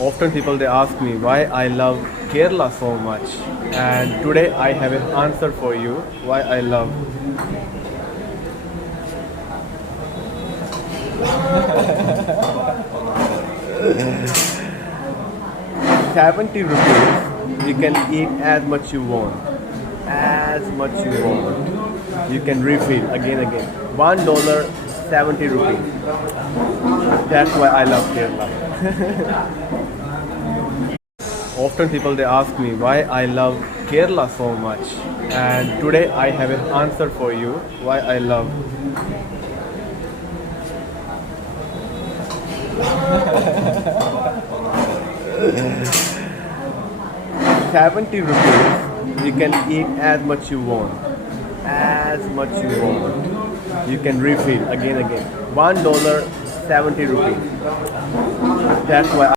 Often people they ask me why I love Kerala so much, and today I have an answer for you why I love. 70 rupees, you can eat as much you want. As much you want. You can refill again. $1, 70 rupees. That's why I love Kerala. Often people they ask me why I love Kerala so much, and today I have an answer for you why I love. 70 rupees, you can eat as much you want. As much you want. You can refill again. $1, 70 rupees. That's why